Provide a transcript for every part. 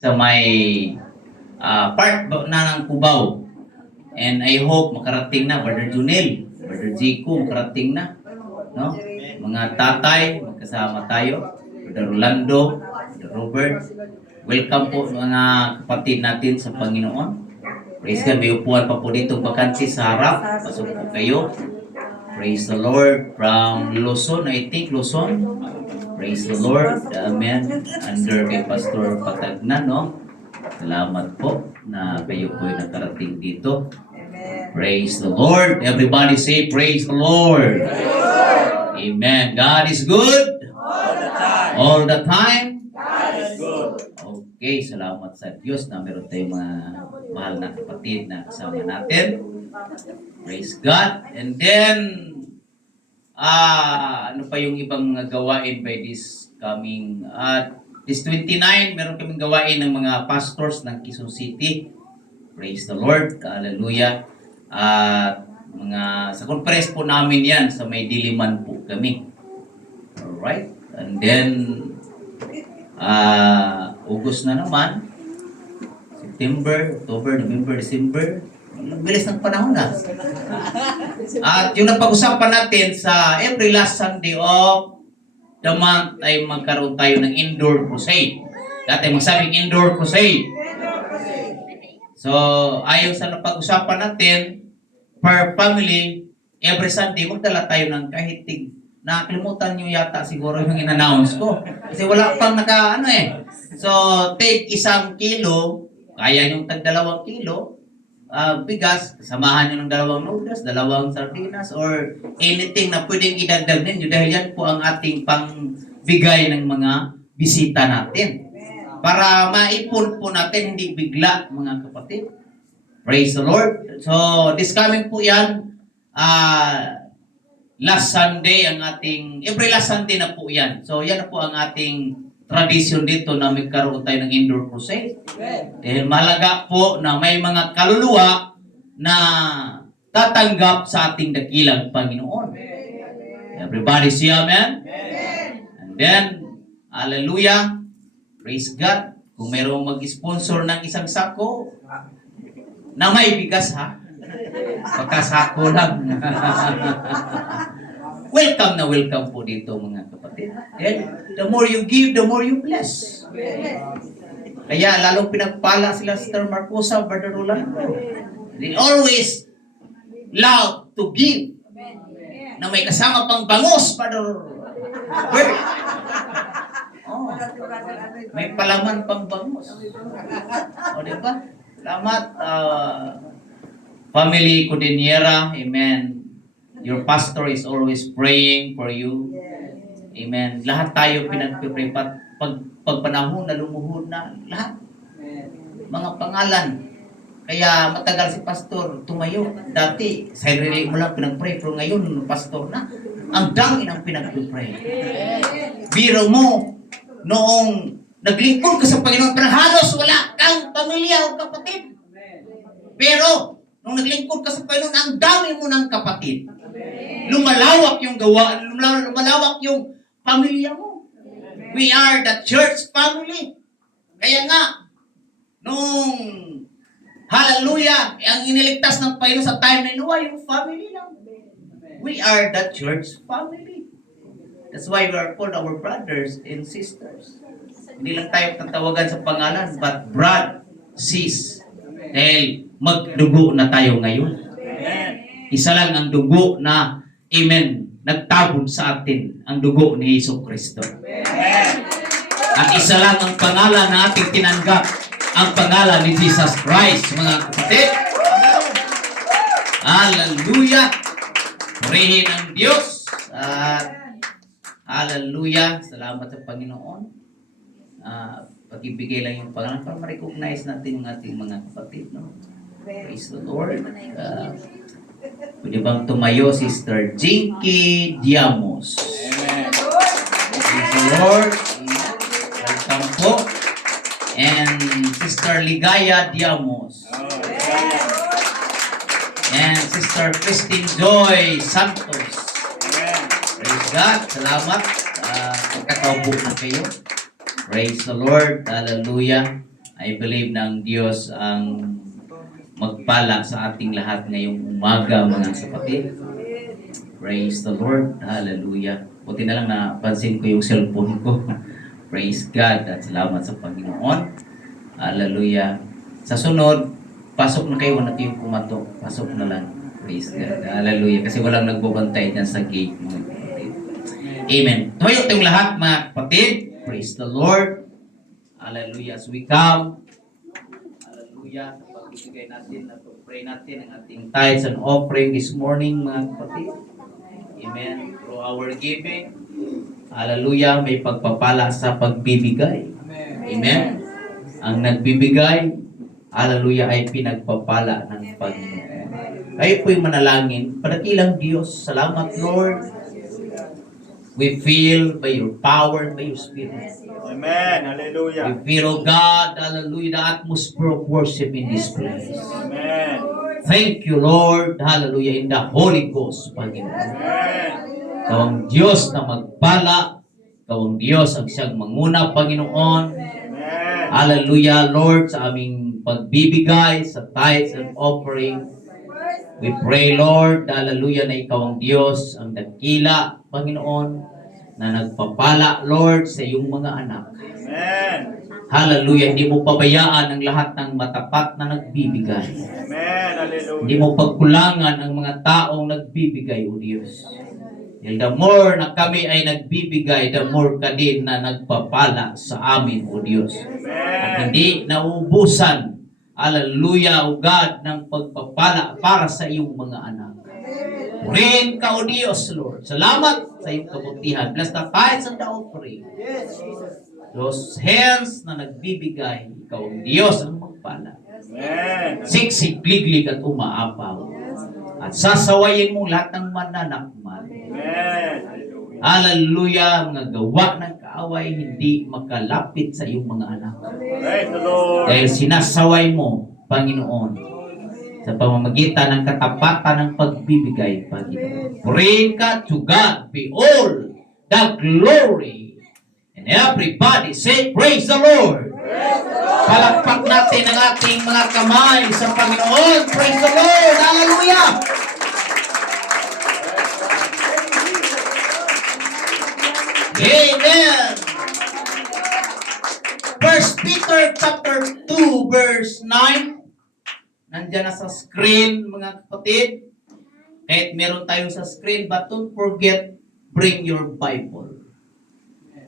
sa may part na ng Cubao. And I hope makarating na, Brother Junel, Brother Jico, makarating na. No? Mga tatay, magkasama tayo. Brother Rolando, Brother Robert. Welcome po mga kapatid natin sa Panginoon. Praise God, may upuan pa po dito vacancy sa harap. Pasok po kayo. Praise the Lord from Luzon, I think Luzon. Praise the Lord. Amen. Under kay Pastor Patagnan, no? Salamat po na kayo po ay nakarating dito. Praise the Lord. Everybody say, praise the Lord. Amen. God is good. All the time. God is good. Okay, salamat sa Diyos na meron tayong mga mahal na kapatid na kasama natin. Praise God. And then, ano pa yung ibang gawain by this coming, this 29, meron kaming gawain ng mga pastors ng Quezon City. Praise the Lord. Hallelujah. Sa conference po namin yan, sa may Diliman po kami. Alright. And then, August na naman, September, October, November, December, ang bilis ng panahon na. At yung napag-usapan natin sa every last Sunday of the month ay magkaroon tayo ng indoor crusade. Dati magsabing indoor crusade. So, ayon sa napag-usapan natin, per family, every Sunday, magdala tayo ng kahit nakalimutan nyo yata siguro yung in-announce ko. Kasi wala pang So, take 1 kilo, kaya yung tag 2 kilo, bigas, samahan nyo ng 2 noodles, 2 sardinas, or anything na pwedeng idagdag ninyo dahil yan po ang ating pangbigay ng mga bisita natin. Para maipon po natin, hindi bigla, mga kapatid. Praise the Lord. So, this coming po yan, last Sunday ang ating, every last Sunday na po yan. So, yan na po ang ating tradition dito na magkaroon tayo ng indoor crusade. Dahil mahalaga po na may mga kaluluwa na tatanggap sa ating dakilang Panginoon. Everybody say amen? And then, hallelujah, praise God. Kung mayroong mag-sponsor ng isang sako, na may bigas ha, pagkasako lang. Welcome po dito mga kapatid. And the more you give, the more you bless. Kaya lalong pinagpala sila Sister Marcosa, Brother Rolando. They always love to give. Na may kasama pang bangus, Brother Bert. Oh, may palaman pang bangus. O, diba? Salamat, family Cordillera, amen. Your pastor is always praying for you. Amen. Lahat tayo pinagpipray. Pag panahon na lumuhod na, lahat. Mga pangalan. Kaya matagal si pastor tumayo. Dati, sa sarili mo lang pinagpray. Pero ngayon, pastor na. Ang dami ng pinagpipray. Biro mo, noong naglingkod ka sa Panginoon, pero halos wala kang pamilya o kapatid. Pero, nung naglingkod ka sa Panginoon, ang dami mo ng kapatid. Lumalawak yung gawa, lumalawak yung pamilya mo. We are the church family. Kaya nga, nung hallelujah, ang iniligtas ng Panginoon sa time na Noah, yung family lang. We are the church family. That's why we are called our brothers and sisters. Hindi lang tayo tatawagan sa pangalan, but blood, sis. Dahil magdugo na tayo ngayon. Isa lang ang dugo na, amen, nagtabog sa atin, ang dugo ni Hesus Kristo. At isa lang ang pangalan na ating tinanggap, ang pangalan ni Jesus Christ, mga kapatid. Hallelujah! Purihin ang Diyos. Hallelujah! Salamat sa Panginoon. Pag-ibigay lang yung pangalan para ma-recognize natin yung ating mga kapatid. No? Praise the Lord. Pwede bang tumayo, Sister Jinky Diamos? Praise the Lord. Welcome po. And Sister Ligaya Diamos. And Sister Christine Joy Santos. Praise God. Salamat. Pagkakaupo na kayo. Praise the Lord. Hallelujah. I believe na ang Diyos ang magpala sa ating lahat ngayong umaga, mga kapatid. Praise the Lord. Hallelujah. Buti na lang napansin ko yung cellphone ko. Praise God at salamat sa Panginoon. Hallelujah. Sa sunod, pasok na kayo na yung kumato. Pasok na lang. Praise God. Hallelujah. Kasi walang nagbabantay dyan sa gate, mga kapatid. Amen. Tumayo tayong lahat, mga kapatid. Praise the Lord. Hallelujah. As we come, hallelujah, sa pagbibigay natin at pray natin ang ating tithes and offering this morning, mga kapatid. Amen. Through our giving, hallelujah, may pagpapala sa pagbibigay. Amen. Ang nagbibigay, hallelujah, ay pinagpapala ng Panginoon. Kayo po'y manalangin, padakilang Diyos, salamat Lord. We feel by your power, by your spirit. Amen. Hallelujah. We feel, oh God, hallelujah, the atmosphere of worship in this place. Amen. Thank you, Lord, hallelujah, in the Holy Ghost, Panginoon. Amen. Ikaw ang Diyos na magpala. Ikaw ang Diyos ang siyang manguna, Panginoon. Amen. Hallelujah, Lord, sa aming pagbibigay, sa tithes and offering. We pray, Lord, hallelujah, na ikaw ang Diyos, ang dakila, Panginoon, na nagpapala, Lord, sa iyong mga anak. Amen. Hallelujah, hindi mo pabayaan ang lahat ng matapat na nagbibigay. Amen. Hallelujah. Hindi mo pagkulangan ang mga taong nagbibigay, O Diyos. And the more na kami ay nagbibigay, the more ka din na nagpapala sa amin, O Diyos. At hindi naubusan, hallelujah, O God, ng pagpapala para sa iyong mga anak. Purihin ka, O Diyos, Lord. Salamat sa iyong kabutihan. Bless the tithes and the offering. Those hands na nagbibigay, ikaw ang Diyos ang magpala. Amen. Siksik, liglig at umaapaw. At sasawayin mo lahat ng mananakmal. Amen. Hallelujah, mga gawa ng kaaway hindi makalapit sa iyong mga anak. Praise the Lord. Dahil sinasaway mo, Panginoon, sa pamamagitan ng katapatan ng pagbibigay, Panginoon. Pray ka to God, be all the glory. And everybody say, praise the Lord. Palakpak natin ang ating mga kamay sa Panginoon. Praise the Lord. Hallelujah. Amen. 1 Peter chapter 2 verse 9. Nandiyan na sa screen, mga kapatid. Kahit meron tayo sa screen, but don't forget, bring your Bible.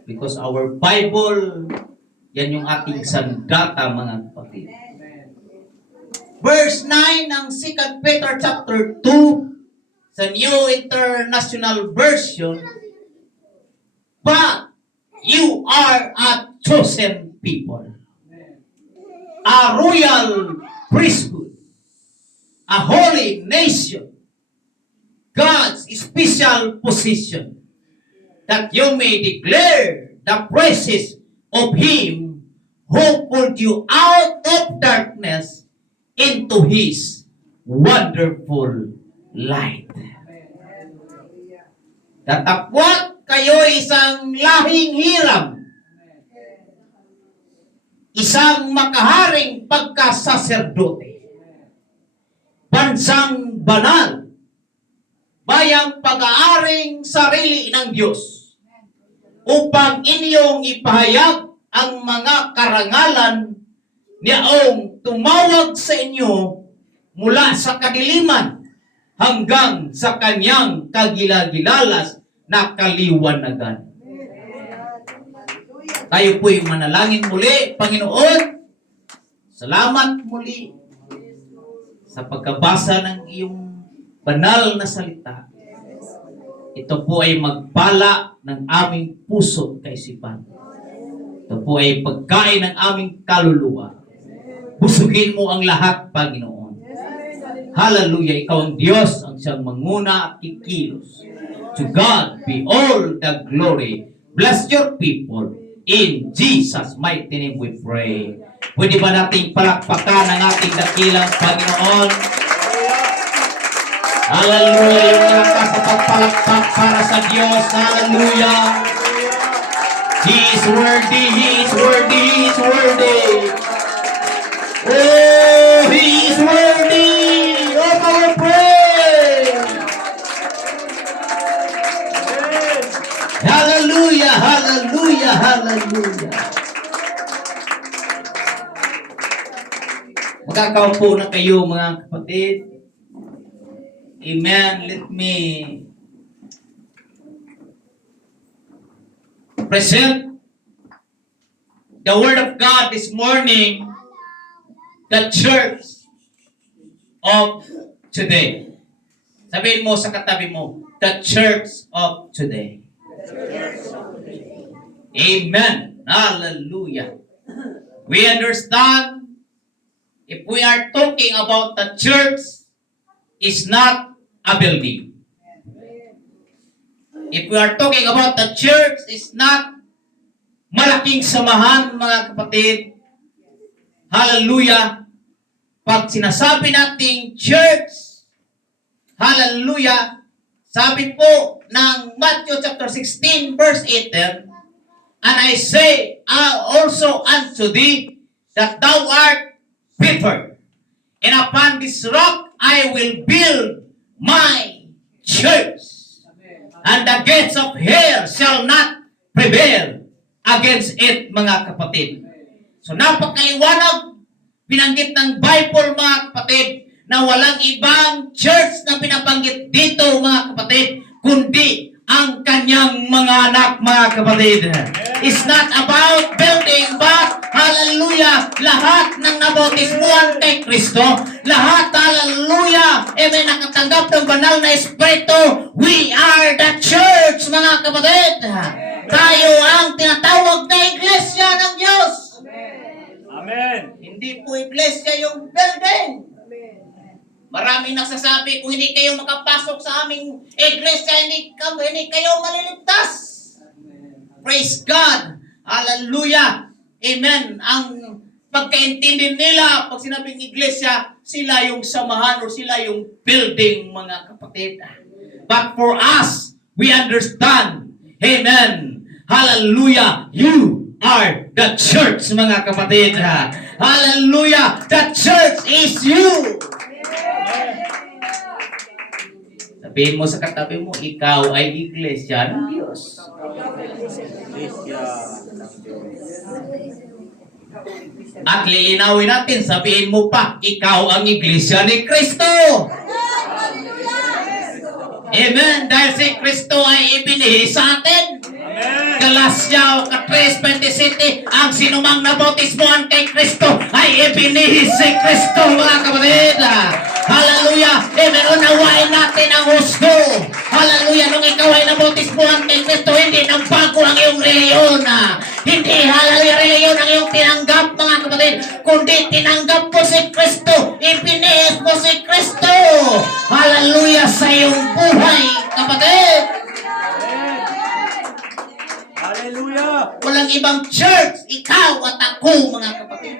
Because our Bible, yan yung ating sandata, mga kapatid. Verse 9 ng 2 Peter chapter 2 sa New International Version, but you are a chosen people, a royal priesthood, a holy nation, God's special position, that you may declare the praises of Him who pulled you out of darkness into His wonderful light. Datapwat kayo isang lahing hiram, isang makaharing pagkasaserdote, bansang banal, bayang pag-aaring sarili ng Diyos, upang inyong ipahayag ang mga karangalan niyaong tumawag sa inyo mula sa kadiliman hanggang sa kanyang kagilagilalas na kaliwanagan. Tayo po'y manalangin muli, Panginoon. Salamat muli sa pagkabasa ng iyong banal na salita. Ito po ay magpala ng aming puso at kaisipan. Ito po ay pagkain ng aming kaluluwa. Busugin mo ang lahat, Panginoon. Hallelujah. Ikaw ang Diyos, ang siyang manguna at kikilos. To God be all the glory. Bless your people. In Jesus' mighty name we pray. Pwede ba nating palakpakan ang ating dakilang Panginoon? Hallelujah. Yung lakas sa pagpalakpak para sa Diyos. Hallelujah. He is worthy. He is worthy. He is worthy. Hallelujah. Magkakaupo na kayo mga kapatid. Amen. Let me present the Word of God this morning, the church of today. Sabihin mo sa katabi mo, the church of today. Amen. Hallelujah. We understand if we are talking about the church, is not a building. If we are talking about the church, is not malaking samahan, mga kapatid. Hallelujah. Pag sinasabi nating church, hallelujah, sabi po ng Matthew chapter 16 verse 18, and I say also unto thee that thou art Peter, and upon this rock I will build my church, and the gates of hell shall not prevail against it, mga kapatid. So napakaliwanag, binanggit ng Bible, mga kapatid, na walang ibang church na pinabanggit dito, mga kapatid, kundi ang kanyang mga anak, mga kapatid. It's not about building, but hallelujah, lahat ng nabautismuhan kay Kristo, lahat, hallelujah, amen, nakatanggap ng banal na Espiritu, we are the church, mga kapatid. Tayo ang tinatawag na iglesia ng Diyos. Amen. Hindi po iglesia yung building. Maraming nagsasabi, kung hindi kayo makapasok sa aming iglesia, hindi kayo maliligtas. Praise God. Hallelujah. Amen. Ang pagkaintindi nila, pag sinabing iglesia, sila yung samahan o sila yung building, mga kapatid. But for us, we understand. Amen. Hallelujah. You are the church, mga kapatid. Hallelujah. The church is you. Sabihin mo sa katabi mo, ikaw ay iglesia ng Diyos. At lilinawin natin, sabihin mo pa, ikaw ang iglesia ni Kristo. Amen. Dahil si Kristo ay ibinigay sa atin. Galasya 3:27, ang sinumang nabautismuhan kay Kristo ay ibinihis si Kristo, mga kapatid. Hallelujah. Amen. Unawain natin ang husto. Hallelujah. Nung ikaw ay nabautismuhan kay Kristo, hindi nang bago ang iyong reliyon. Hindi, hallelujah, reliyon ang iyong tinanggap, mga kapatid, kundi tinanggap mo si Kristo. Ibinihis mo si Kristo. Hallelujah sa iyong buhay, kapatid. Hallelujah. Walang ibang church, ikaw at ako, mga kapatid.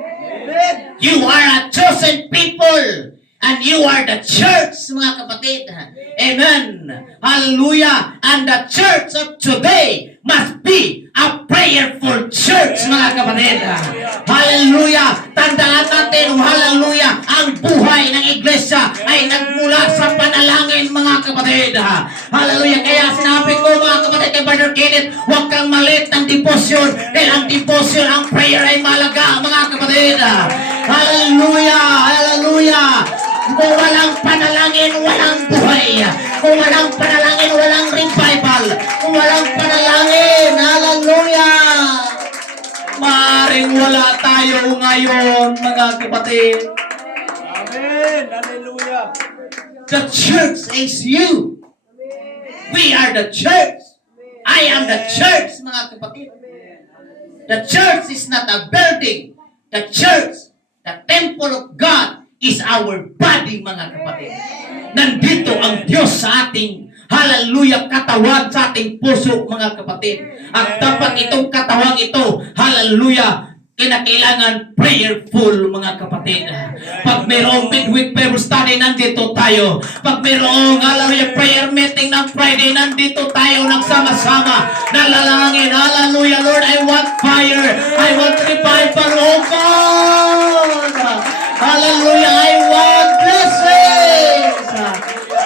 You are a chosen people, and you are the church, mga kapatid. Amen. Hallelujah. And the church of today must be a prayerful church, mga kapatid. Hallelujah. Tandaan natin, hallelujah, ang buhay ng iglesia ay nagmula sa panalangin, mga kapatid. Hallelujah. Kaya sinabi ko, mga kapatid, kay Brother Kenneth, huwag kang malit ng devotion. Dahil ang devotion, ang prayer ay malaga, mga kapatid. Hallelujah. Hallelujah. Kung walang panalangin, walang buhay. Kung walang panalangin, walang revival. Kung walang panalangin, hallelujah, maaaring wala tayo ngayon, mga kapatid. Amen. Hallelujah. The church is you. We are the church. I am the church, mga kapatid. The church is not a building. The church, the temple of God, is our body, mga kapatid. Nandito ang Diyos sa ating, hallelujah, katawan, sa ating puso, mga kapatid. At dapat itong katawang ito, hallelujah, kinakailangan prayerful, mga kapatid. Pag mayroong midweek Bible study, nandito tayo. Pag mayroong, hallelujah, prayer meeting ng Friday, nandito tayo nagsama-sama. Nalalangin, hallelujah, Lord, I want fire. I want revival, oh God. Hallelujah, I want blessings.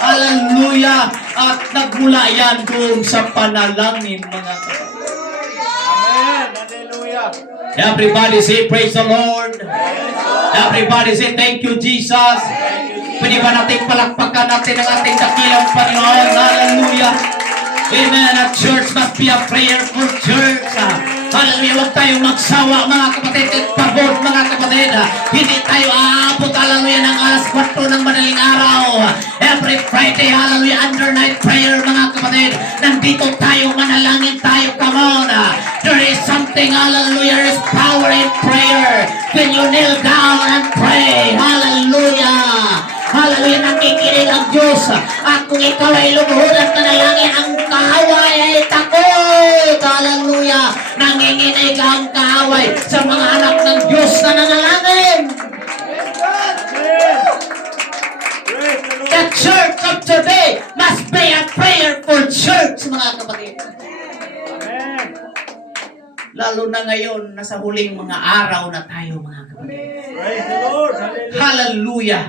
Hallelujah. At nagmula yan doon sa panalangin, mga kapatid. Amen. Everybody say, praise the Lord. Everybody say, thank you, Jesus. Pwede ba natin palakpakan natin ang ating dakilang Panginoon? Hallelujah. Amen. A church must be a prayerful church. Hallelujah. Huwag tayong magsawa, mga kapatid. At pagod, mga kapatid. Hindi tayo aabot, hallelujah, ng alas 4 ng madaling araw. Every Friday, hallelujah, under night prayer, mga kapatid. Nandito tayo, manalangin tayo. Come on. There is something, hallelujah, there is power in prayer. When you kneel down and pray, hallelujah. Hallelujah, nakikinig ang Diyos. At kung ikaw ay lumuhod at nanalangin, ang kaaway ay takot. Hallelujah. Nanginginig ang kaaway sa mga anak ng Diyos na nanalangin. The church of today must be a prayerful church, mga kapatid. Amen. Lalo na ngayon, nasa huling mga araw na tayo, mga kapatid. Praise the Lord. Hallelujah. Hallelujah.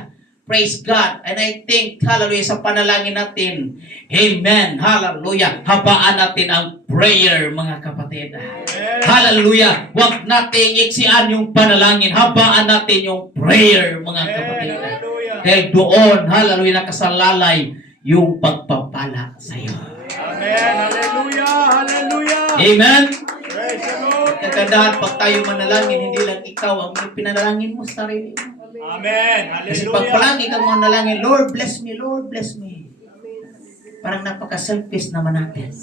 Praise God. And I think, hallelujah, sa panalangin natin, amen, hallelujah, habaan natin ang prayer, mga kapatid. Hallelujah. Huwag natin iksian yung panalangin. Habaan natin yung prayer, mga kapatid. Hallelujah. Dahil doon, hallelujah, nakasalalay yung pagpapala sa iyo. Amen. Hallelujah. Hallelujah. Amen. Praise the Lord. Katandaan, pag tayo manalangin, hindi lang ikaw ang pinanalangin mo sa sarili mo. Amen. Kasi pag Hallelujah. palagi kang manalangin, Lord bless me, Lord bless me. Parang napaka-selfish naman natin.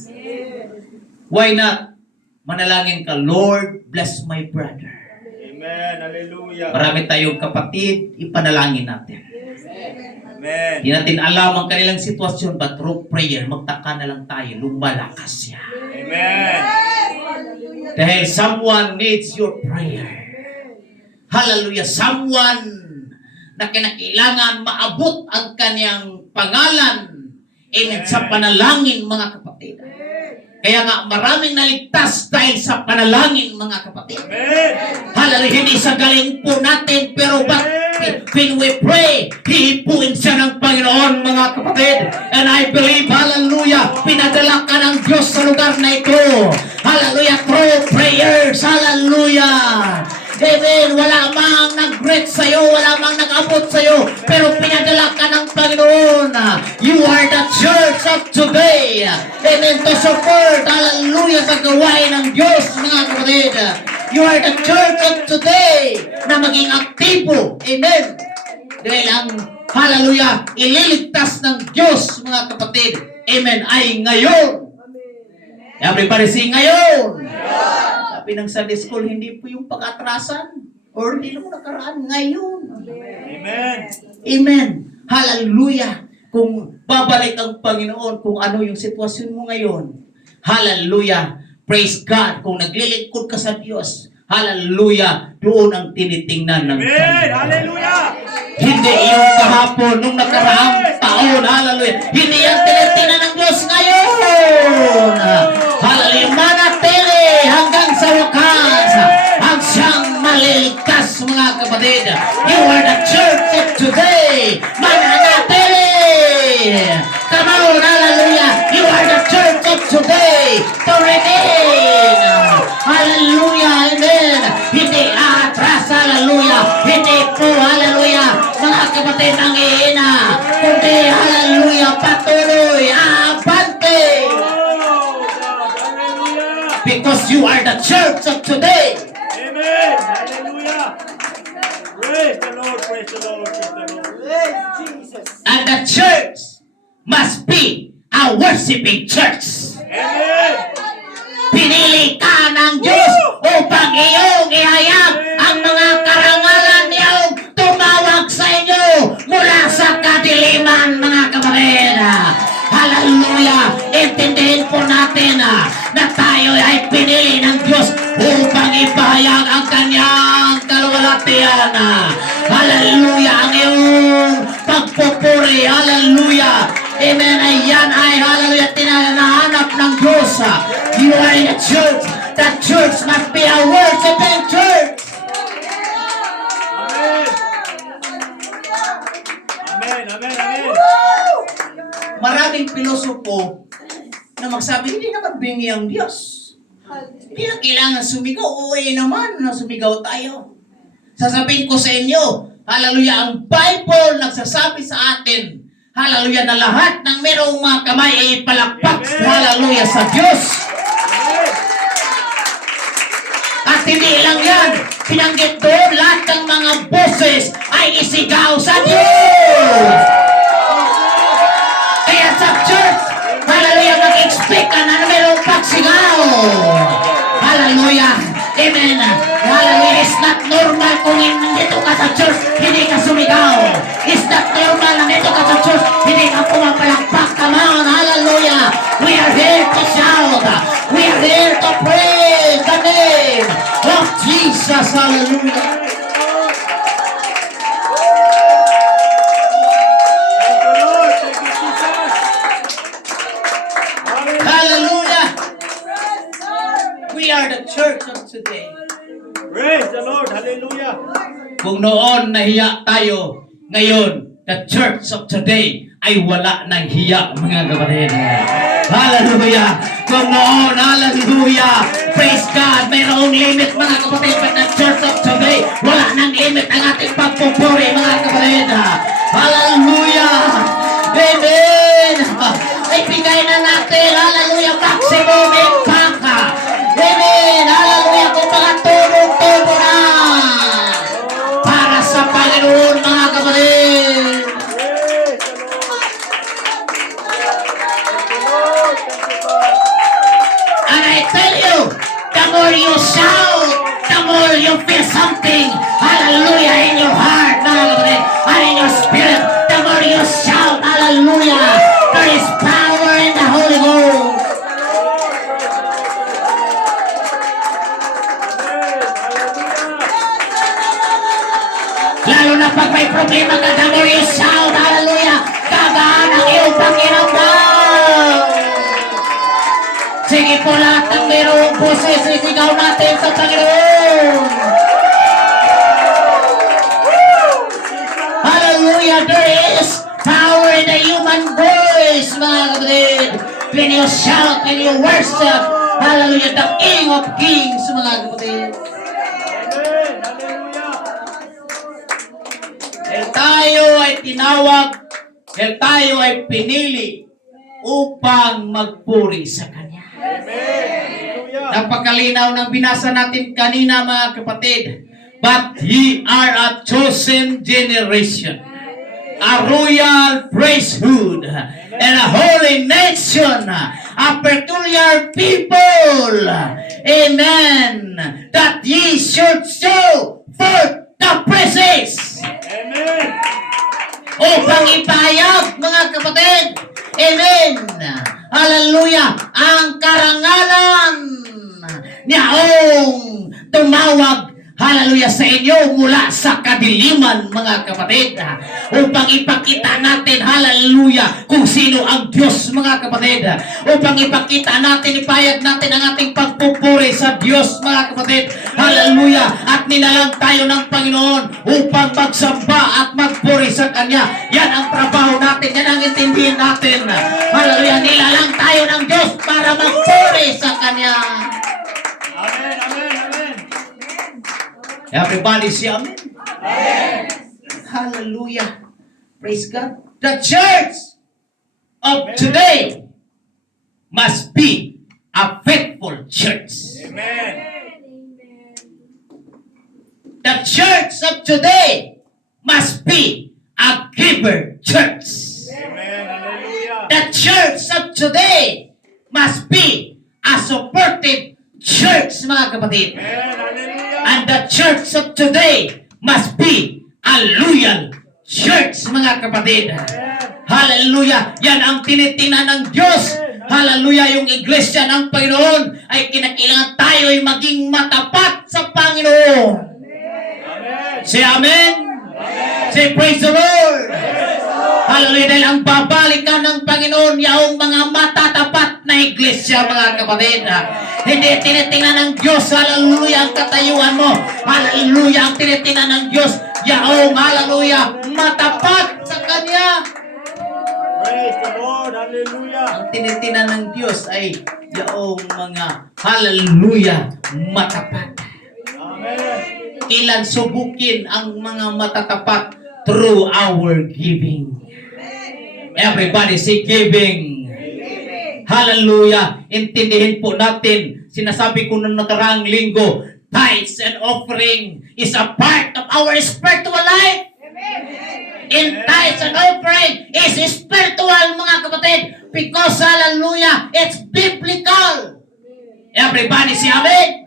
Why not? Manalangin ka, Lord bless my brother. Amen. Hallelujah. Marami tayong kapatid, ipanalangin natin. Amen. Hindi natin alam ang kanilang sitwasyon, but through prayer, magtaka na lang tayo, lumalakas siya. Amen. Dahil someone needs your prayer. Hallelujah. Someone na kinakailangan maabot ang kanyang pangalan. Amen. Sa panalangin, mga kapatid. Kaya nga, maraming naligtas dahil sa panalangin, mga kapatid. Amen. Hallelujah. Hindi sa galing po natin, pero when we pray, hihipuin siya ng Panginoon, mga kapatid. And I believe, hallelujah, pinadala ka ng Diyos sa lugar na ito. Hallelujah, through prayers. Hallelujah. Amen. Wala mang nag-greet sa'yo, wala mang nag-abot sa'yo, pero pinadala ka ng Panginoon. You are the church of today. Amen. To support, hallelujah, sa gawain ng Diyos, mga kapatid. You are the church of today na maging aktibo. Amen. Dahil ang, hallelujah, ililigtas ng Diyos, mga kapatid. Amen. Ay ngayon. Everybody say ngayon. Sabi ng Sunday School, hindi po yung pag-atrasan or hindi mo nakaraan ngayon. Amen. Amen. Hallelujah. Kung babalik ang Panginoon, kung ano yung sitwasyon mo ngayon. Hallelujah. Praise God. Kung naglilingkod ka sa Diyos, hallelujah, doon ang tinitingnan ng Amen. Panginoon. Hallelujah. Hindi yung kahapon, nung nakaraang taon, hallelujah. Hindi yan tinitingnan ng Diyos ngayon. Hallelujah. Manatili hanggang sa wakas. Ang siyang maliligtas, mga kapatid. You are the church of today. Manatili. Come on, hallelujah. You are the church of today. To remain. Hallelujah. Amen. Hindi atras, hallelujah. Hindi po, hallelujah, mga kapatid ang ihina. Kundi, hallelujah, patuloy, abante. Oh, God. Hallelujah. Because you are the church of today. Amen. Hallelujah. Praise the Lord. Praise the Lord. Praise the Lord. Praise Jesus. And the church must be a worshiping church. Amen. Pinili ka ng Diyos upang iyong ihayag ang mga karangalan niyong tumawag sa inyo mula sa kadiliman, mga kapatid. Hallelujah! Intindihin po natin na tayo ay pinili ng Diyos upang ipahayag ang kanyang kaluwalhatian. Hallelujah! Ang iyong pagpupuri. Hallelujah! Amen. Ayan ay, hallelujah, tinanahanap ng Diyos. You are in a church. That church must be a worshiping church. Amen. Amen. Amen. Amen. Maraming pilosopo na magsabi, hindi naman bingi ang Diyos. Hindi na kailangan sumigaw. Oo, naman na sumigaw tayo. Sasabihin ko sa inyo, hallelujah, ang Bible nagsasabi sa atin, hallelujah, na lahat ng merong mga kamay ay palakpak, hallelujah, sa Diyos. At hindi lang yan, pinanggit doon, lahat ng mga boses ay isigaw sa Diyos. Kaya sa church, hallelujah, mag-expect ka na merong pagsigaw. Hallelujah. Amen. Hallelujah. It's not normal kung nandito ka sa church, hindi ka sumigaw. It's not normal na nandito ka sa church, hindi ka pumapalakpak. Come on. Hallelujah. We are here to shout. We are here to praise the name of Jesus. Hallelujah. Hallelujah. We are the church of today. Praise the Lord. Hallelujah. Kung noon nahiya tayo, ngayon, the church of today ay wala ng hiya, mga kapatid. Hallelujah. Kung noon, hallelujah. Praise God. Mayroong limit, mga kapatid. But the church of today, wala ng limit ang ating pagpupuri, mga kapatid. Hallelujah. Amen. Ibigay na natin, hallelujah, maximum impact. Amen. Hallelujah. Kung mga tulong-tulong na para sa Panginoon, mga kapatid. And I tell you, the more you shout, the more you feel something, hallelujah, in your heart, mga kapatid, and in your spirit, the more you shout, hallelujah, there is power in the Holy Ghost. Lalo na pag may problema ka, the more you shout, hallelujah, kagaan ang iyong pakiramdam. Sige po lahat ng mayroong boses, isigaw natin sa Panginoon. Hallelujah, there is power in the human voice, mga kapatid. When you shout, when you worship, hallelujah, the King of Kings, mga kapatid. Dahil tayo ay tinawag, dahil tayo ay pinili upang magpuri sa Kanya. Napakalinaw ng binasa natin kanina, mga kapatid. But ye are a chosen generation, a royal priesthood, and a holy nation, a peculiar people. Amen. That ye should show forth the praises. Amen. Upang ipahayag, mga kapatid. Amen. Hallelujah. Ang karangalan niyaong tumawag, hallelujah, sa inyo mula sa kadiliman, mga kapatid. Upang ipakita natin, hallelujah, kung sino ang Diyos, mga kapatid. Upang ipakita natin, ipahayag natin ang ating pagpupuri sa Diyos, mga kapatid. Hallelujah. At nilalang tayo ng Panginoon upang magsamba at magpuri sa Kanya. Yan ang trabaho natin. Yan ang intindihin natin. Hallelujah. Nilalang tayo ng Diyos para magpuri sa Kanya. Amen. Amen. Amen. Everybody say amen. Amen. Hallelujah. Praise God. The church of today must be a faithful church. Amen. The church of today must be a giver church. Amen. Hallelujah. The church of today must be a supportive church, mga kapatid. Amen. Hallelujah. And the church of today must be a loyal church, mga kapatid. Hallelujah. Yan ang tinitingnan ng Diyos. Hallelujah. Yung iglesia ng Panginoon ay kinakailangan tayo ay maging matapat sa Panginoon. Say amen. Say praise the Lord. Hallelujah. Dahil ang babalikan ng Panginoon yaong mga matatapat na iglesia, mga kapatid. Hindi tinitingnan ng Diyos, hallelujah, ang katayuan mo. Hallelujah. Ang tinitingnan ng Diyos yaong, hallelujah, matapat sa Kanya. Praise the Lord. Hallelujah. Ang tinitinan ng Diyos ay yaong mga hallelujah matapat. Amen. Kailan subukin ang mga matatapat through our giving. Everybody say giving. Hallelujah. Intindihin po natin, sinasabi ko nung nakaraang linggo, tithes and offering is a part of our spiritual life. In tithes and offering is spiritual, mga kapatid, because hallelujah, it's biblical. Everybody say amen.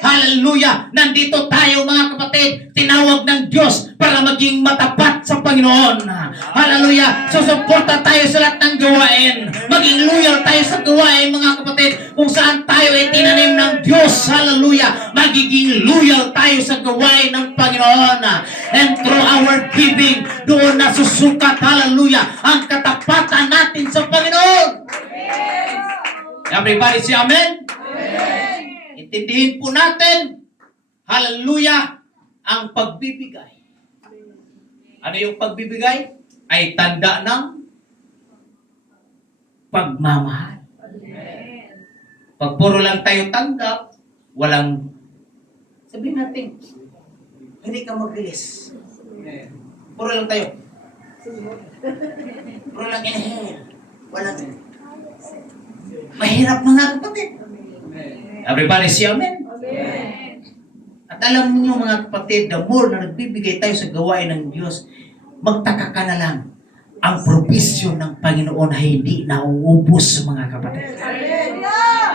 Hallelujah! Nandito tayo, mga kapatid, tinawag ng Diyos para maging matapat sa Panginoon. Hallelujah! Susuporta tayo sa lahat ng gawain. Maging loyal tayo sa gawain, mga kapatid, kung saan tayo ay tinanim ng Diyos. Hallelujah! Magiging loyal tayo sa gawain ng Panginoon. And through our giving, doon nasusukat, hallelujah, ang katapatan natin sa Panginoon. Everybody say amen? Intindihin po natin, hallelujah, ang pagbibigay. Ano yung pagbibigay? Ay tanda ng pagmamahal. Pag puro lang tayo tanggap, walang, sabihin natin, hindi ka mag-release. Puro lang tayo. Puro lang inhale. Walang, mahirap mga kapatid. Everybody say amen. At alam niyo, mga kapatid, the more na nagbibigay tayo sa gawain ng Diyos, magtaka ka na lang, ang provision ng Panginoon ay hindi nauubos, mga kapatid.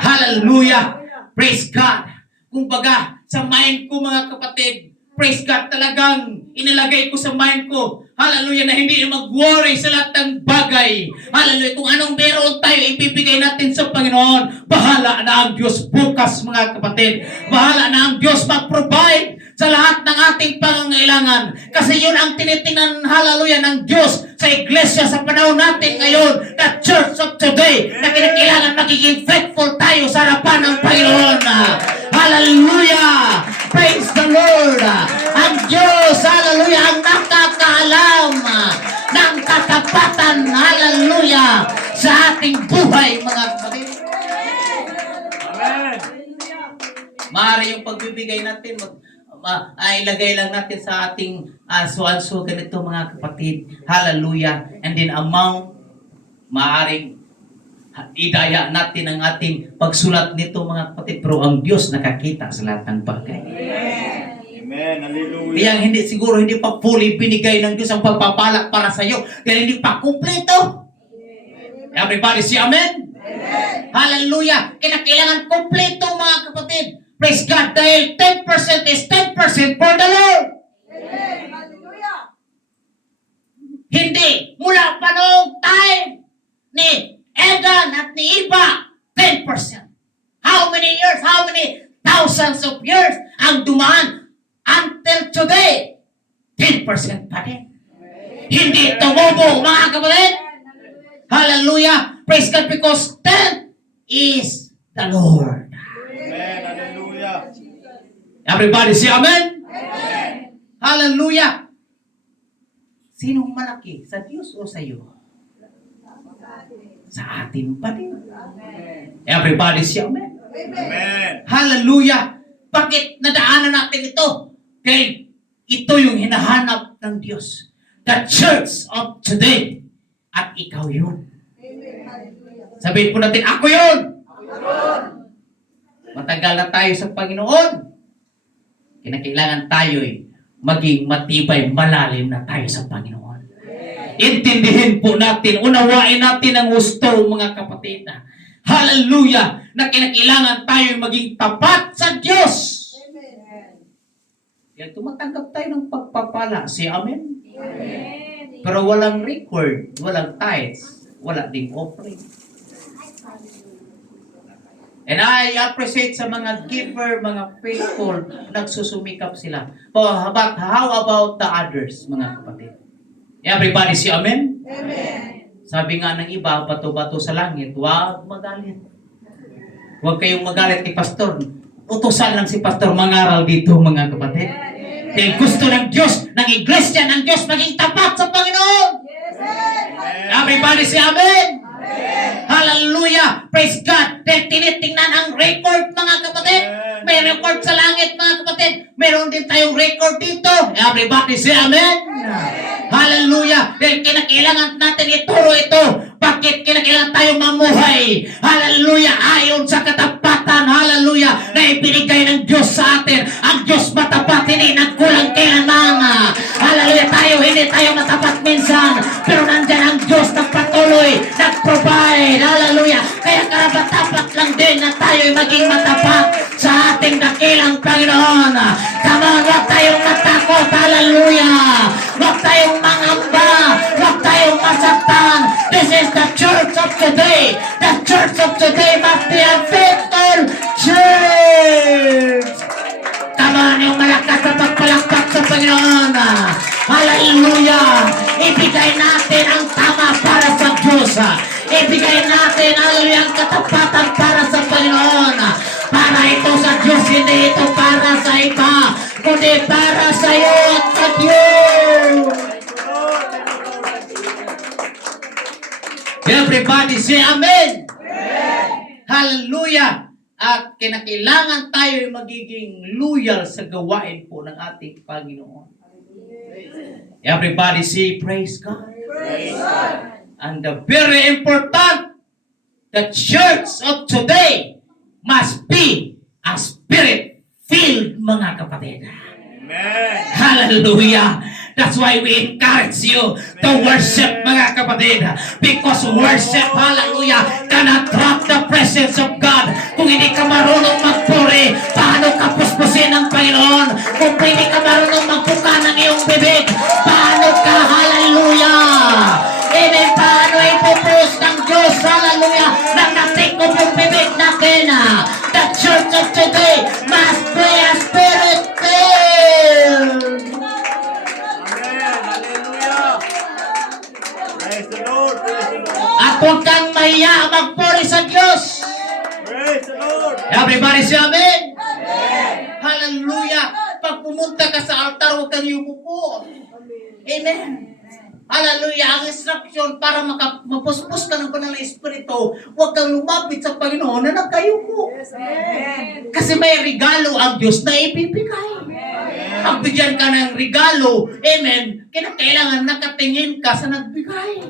Hallelujah! Praise God! Kumbaga, sa mind ko, mga kapatid, praise God, talagang inilagay ko sa mind ko, hallelujah, na hindi mag-worry sa lahat ng bagay. Hallelujah, kung anong meron tayo, ibibigay natin sa Panginoon. Bahala na ang Diyos bukas, mga kapatid. Bahala na ang Diyos mag-provide sa lahat ng ating pangangailangan. Kasi yun ang tinitingnan, hallelujah, ng Diyos sa iglesia sa panahon natin ngayon, the church of today, na kinakailangan magiging faithful tayo sa harapan ng Panginoon. Hallelujah! Praise the Lord! Ang Diyos, hallelujah, ang nakakaalam ng katapatan, hallelujah, sa ating buhay, mga kapatid. Amen. Maaari yung pagbibigay natin, ilagay lang natin sa ating so-and-so ganito, mga kapatid. Hallelujah. And then amount, maaaring idaya natin ang ating pagsulat nito, mga kapatid. Pero ang Diyos nakakita sa lahat ng bagay. Amen. Hallelujah. Kaya hindi pa fully binigay ng Diyos ang pagpapala para sa iyo. Kaya hindi pa kumpleto. Everybody say amen? Hallelujah. Kailangan kumpleto, mga kapatid. Praise God, dahil 10% is 10% for the Lord. Hindi. Mula pa noong time ni Edan at ni Eva, 10%. How many years? How many thousands of years ang dumaan until today? 10% pa din. Hindi tumubo, mga kapatid. Hallelujah. Praise God, because 10 is the Lord. Amen. Hallelujah. Everybody say amen? Hallelujah. Sinong malaki? Sa Diyos o sa iyo? Sa atin pa din. Everybody say amen? Amen. Hallelujah. Bakit nadaanan natin ito? Kaya ito yung hinahanap ng Diyos. The church of today. At ikaw yun. Sabihin po natin, ako yun. Matagal na tayo sa Panginoon. Kinakailangan tayo'y maging matibay, malalim na tayo sa Panginoon. Intindihin po natin, unawain natin ang gusto, mga kapatid. Hallelujah! Na kinakailangan tayo'y maging tapat sa Diyos. Kaya tumatanggap tayo ng pagpapala. Si amen? Pero walang record, walang tithes, wala ding offering. And I appreciate sa mga giver, mga faithful, nagsusumikap sila. But how about the others, mga kapatid? Everybody say amen? Sabi nga ng iba, bato-bato sa langit, huwag magalit. Huwag kayong magalit kay pastor. Utusan lang si pastor mangaral dito, mga kapatid. Dahil gusto ng Diyos, ng iglesia ng Diyos, maging tapat sa Panginoon. Everybody say amen. Hallelujah. Praise God. Dahil tinitingnan ang record, mga kapatid. May record sa langit, mga kapatid. Meron din tayong record dito. Everybody say amen. Hallelujah. Dahil kinakailangan natin ituro ito. Bakit kinakailangan tayong mamuhay? Hallelujah. Ayon sa katapatan. Hallelujah. Na ibinigay ng Diyos sa atin. Ang Diyos matapat, hindi nagkulang kailanman. Hallelujah. Hindi tayo matapat minsan. Pero nandyan ang Diyos na patuloy nag-provide. Hallelujah. Kaya karapat-dapat lang din na tayo'y maging matapat sa ating dakilang Panginoon. Come on, huwag tayong matakot. Hallelujah. Huwag tayong mangamba. Huwag tayong masaktan. This is the church of today. The church of today must be a faithful church. Come on, yung malakas na pagpalakpak sa Panginoon. Hallelujah. Ibigay natin ang tama para sa Diyos. Ibigay natin, hallelujah, ang katapatan para sa Panginoon. Para ito sa Diyos, hindi ito para sa iba, kundi para sa iyo at sa Diyos. Everybody say amen. Hallelujah. At kinakailangan tayo magiging loyal sa gawain po ng ating Panginoon. Everybody say praise God. Praise God. And the very important, the church of today must be a spirit-filled, mga kapatid. Amen. Hallelujah. That's why we encourage you to worship, mga kapatid. Because worship, hallelujah, can attract the presence of God. Kung hindi ka marunong magpuri, paano ka puspusin ng Panginoon? Kung hindi ka marunong magbuka ng iyong bibig, paano ka, hallelujah, amen, paano ipupus ng Diyos, hallelujah, nang natikop yung bibig natin. The church of today must be a spirit-filled. Praise the Lord, praise the Lord. At huwag kang mahiya magpuri sa Diyos. Praise the Lord. Everybody say amen. Hallelujah. Pag pumunta ka sa altar, huwag kang yumuko. Amen. Hallelujah. Ang instruction para mapuspos ka ng banal na espiritu, huwag kang lumapit sa Panginoon na nagkayuko. Kasi may regalo ang Diyos na ibibigay. Pag bigyan ka ng regalo, amen, kinakailangan nakatingin ka sa nagbigay.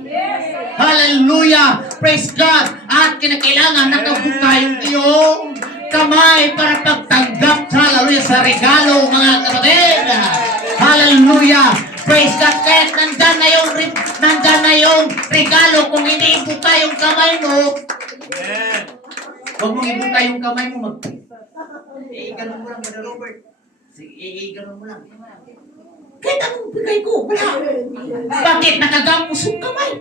Hallelujah! Praise God! At kinakailangan nakabuka yung iyong kamay para pagtanggap, hallelujah, sa regalo, mga kapatid. Hallelujah! Praise God! Kahit nandyan na yung regalo, kung hindi ibuka yung kamay mo, Amen. huwag mong ibuka yung kamay mo, ganun mo lang, Brother Robert. Sige, ganun mo lang. Kahit anong bigay ko, wala. Bakit nakagapos yung kamay?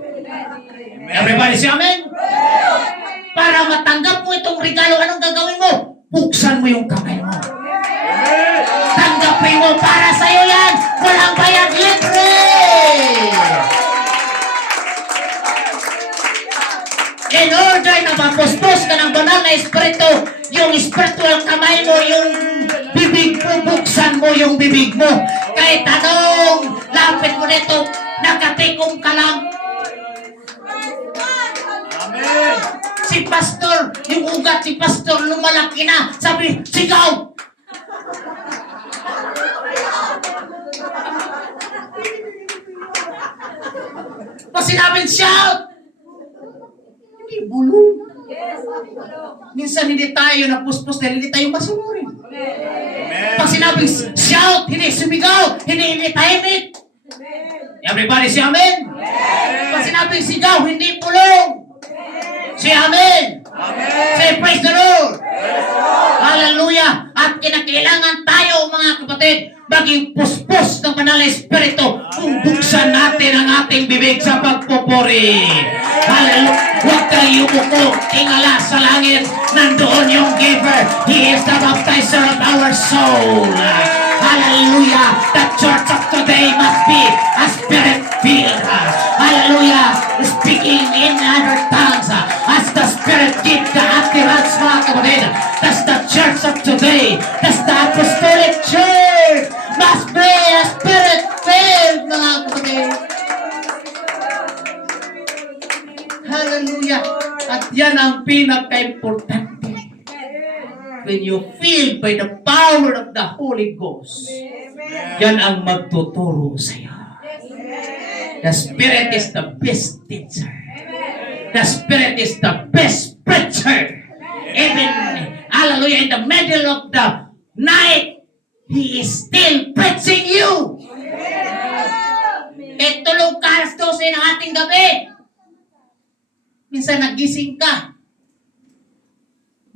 Everybody say amen? Para matanggap mo itong regalo, anong gagawin mo? Buksan mo yung kamay mo. Tanggapin mo, para sa'yo yan. Walang bayad, libre. In order na mapuspos ka ng banal na espiritu, yung spiritual kamay mo, yung bibig mo, buksan mo yung bibig mo. Kahit anong lapit mo nito, nakatikom ka lang. Amen. Si pastor, yung ugat si pastor, lumalaki na. Sabi, sigaw! Pag sinabing shout, hindi bulong. Minsan hindi tayo napuspos dahil hindi tayo masunurin. Amen. Pag sinabing shout, hindi sumigaw, hindi tahimik. Everybody say amen. Pag sinabing sigaw, hindi pulong. Say amen. Amen. Say praise the Lord. Praise the Lord. Hallelujah. At kinakailangan tayo, mga kapatid, maging puspos ng banal na espiritu kung buksan natin ang ating bibig sa pagpupuri. Hallelujah. Huwag kang yumuko. Tingala sa langit. Nandoon yung giver. He is the baptizer of our soul. Hallelujah. The church of today must be a spirit-filled. Hallelujah. Speaking in other tongues. As the Spirit gives the utterance, mga kapatid. That's the church of today. That's the apostolic church. Must be a spirit-filled, mga kapatid. Yan ang pinaka-importante. When you filled by the power of the Holy Ghost, yan ang magtuturo sa'yo. The Spirit is the best teacher. The Spirit is the best preacher. Even, hallelujah, in the middle of the night, He is still preaching you. Tulog ka alas 12 ng ating gabi. Minsan nagising ka.